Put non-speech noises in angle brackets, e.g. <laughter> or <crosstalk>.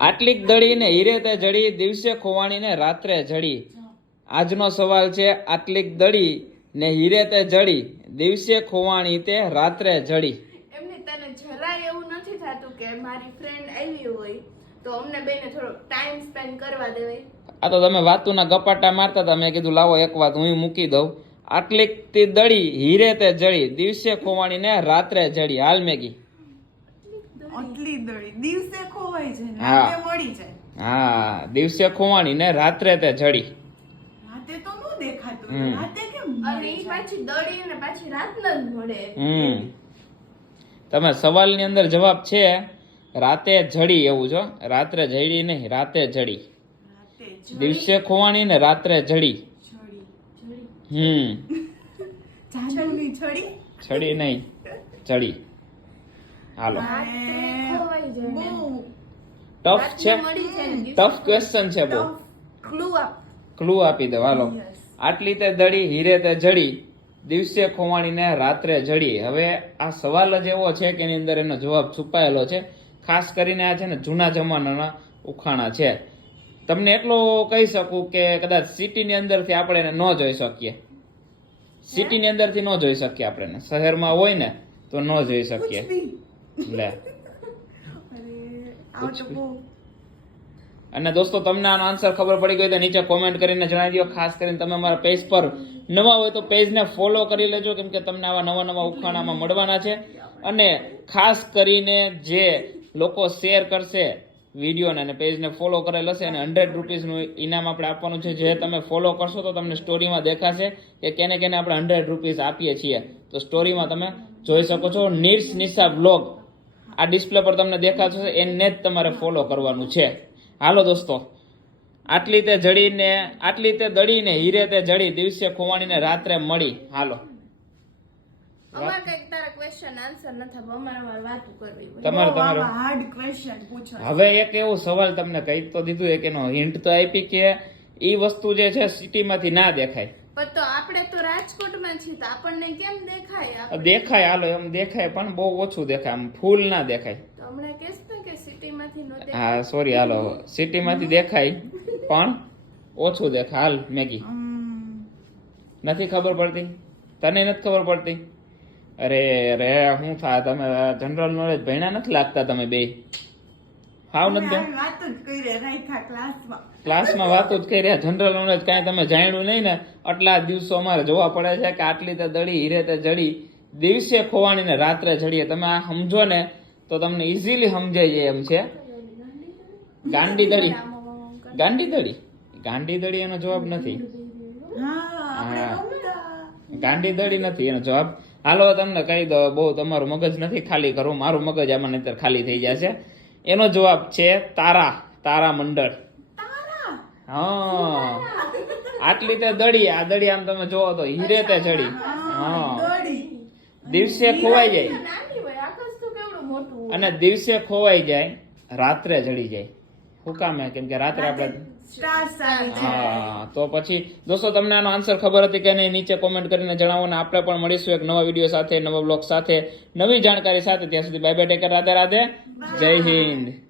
આટલીક દળીને હીરે તે જડી દિવસે ખોવાણીને રાત્રે જડી. આજનો સવાલ છે આટલીક દળી ને હીરે તે જડી દિવસે ખોવાણી તે રાત્રે જડી. એમની તને જરાય એવું નથી થતું કે મારી ફ્રેન્ડ આવી હોય તો અમને બેને થોડો ટાઈમ સ્પેન્ડ કરવા દેવાય આ તો તમે વાતુના ગપાટા મારતા હતા મેં કીધું લાવો એક વાત હું મૂકી દઉં. આટલીક તે દળી હીરે તે જડી દિવસે ખોવાણીને રાત્રે જડી. હાલ મેગી. આટલી દળી દિવસે ખોવાય છે ને રાતે મળી જાય. હા દિવસે ખોવાણીને રાત્રે તે જડી. રાતે તો નો દેખાતું રાતે કેમ અને ઈ પાછી દળી ને પાછી રાતના જ મળે હમ. તમે સવાલની અંદર જવાબ છે રાતે જડી એવું છો રાત્રે જડી નહીં રાતે જડી. દિવસે ખોવાણી ને રાત્રે જડી. હમ. <laughs> છડી નહીં જડી. હાલો. રાત્રે ખોવાઈ જાય ને. બહુ ટફ છે ટફ ક્વેશ્ચન છે બહુ ક્લુ આપ. ક્લુ આપી દો હાલો. આટલી તે દડી હીરે તે જડી દિવસે ખોવાણીને રાત્રે જડી. હવે આ સવાલ જ એવો છે કે એની અંદર એનો જવાબ છુપાયેલો છે. ખાસ કરીને આ છે ને જૂના જમાનાના ઉખાણા છે. તમને એટલો કહી શકું કે કદાચ સિટીની અંદરથી આપણે એને ન જોઈ શકીએ. સિટીની અંદરથી ન જોઈ શકીએ આપણે એને. શહેરમાં હોય ને તો ન જોઈ શકીએ. લે. અને દોસ્તો તમને આનો આન્સર ખબર પડી ગઈ તો નીચે કોમેન્ટ કરીને જણાવી દો ખાસ કરીને તમે અમારા પેજ પર નવા હોય તો પેજને ફોલો કરી લેજો કેમ કે તમને આવા નવા નવા ઉખાણામાં મળવાના છે. અને ખાસ કરીને જે લોકો શેર કરશે વિડીયોને અને પેજને ફોલો કરેલ હશે અને હંડ્રેડ રૂપીઝનું ઇનામ આપણે આપવાનું છે જે તમે ફોલો કરશો તો તમને સ્ટોરીમાં દેખાશે કે કેને કેને આપણે હંડ્રેડ રૂપીસ આપીએ છીએ. તો સ્ટોરીમાં તમે જોઈ શકો છો. નીર્સ નિશા બ્લોગ આ ડિસ્પ્લે પર તમને દેખાશે એને જ તમારે ફોલો કરવાનું છે. હાલો દોસ્તો આટલી તે જડીને આટલી તે દડીને હીરે તે જડી દિવસે ખોવાણીને રાત્રે મળી. હાલો. હવે એક એવો સવાલ તમને કહી તો દીધું એક એનો હિન્ટ તો આપી કે એ વસ્તુ જે છે સિટીમાંથી ના દેખાય. પણ તો આપણે તો રાજકોટમાં છીએ તો આપણને કેમ દેખાય દેખાય હાલો એમ દેખાય પણ બહુ ઓછું દેખાય આમ ફૂલ ના દેખાય. હમણાં કહેશ ને કે સિટીમાંથી નો દેખાય હા સોરી હાલો સિટીમાંથી દેખાય પણ ઓછું દેખાય. હાલ મેગી. નથી ખબર પડતી? તને નથી ખબર પડતી? અરે રે હું થાય તમે જનરલ નોલેજ ભણ્યા નથી લાગતા તમે બે. હાવ નથી ક્લાસમાં ક્લાસમાં વાતો જ કરી રહ્યા જનરલ નોલેજ કાંઈ તમે જાણ્યું નહીં ને આટલા દિવસો અમારે જોવા પડે છે કે આટલી તે દડી હીરે તે જડી દિવસે ખોવાણી ને રાત્રે જડીએ તમે આ સમજો ને તો તમને ઇઝીલી સમજાઈ જાય એમ છે. ગાંડી દડી ગાંડી દડી ગાંડી દડી એનો જવાબ નથી. ગાંડી દડી નથી એનો જવાબ. હાલો તમને કહી દો બહુ તમારું મગજ નથી ખાલી કરવું મારું મગજ આમાં નહીતર ખાલી થઈ જશે. એનો જવાબ છે તારા તારા મંડળ. હા. આટલી તે દડી આ દડી આમ તમે જોવો તો હીરે તે ચડી. હા દિવસે ખોવાઈ જાય. અને દિવસે ખોવાઈ જાય રાત્રે જડી જાય. શું કામ કે રાત્રે આપણે હા તો પછી દોસ્તો તમને આનો આન્સર ખબર હતી કે નહીં નીચે કોમેન્ટ કરીને જણાવો ને આપણે પણ મળીશું એક નવા વીડિયો સાથે નવા બ્લોગ સાથે. નવી જાણકારી સાથે ત્યાં સુધી bye bye take care Radhe Radhe Jai Hind.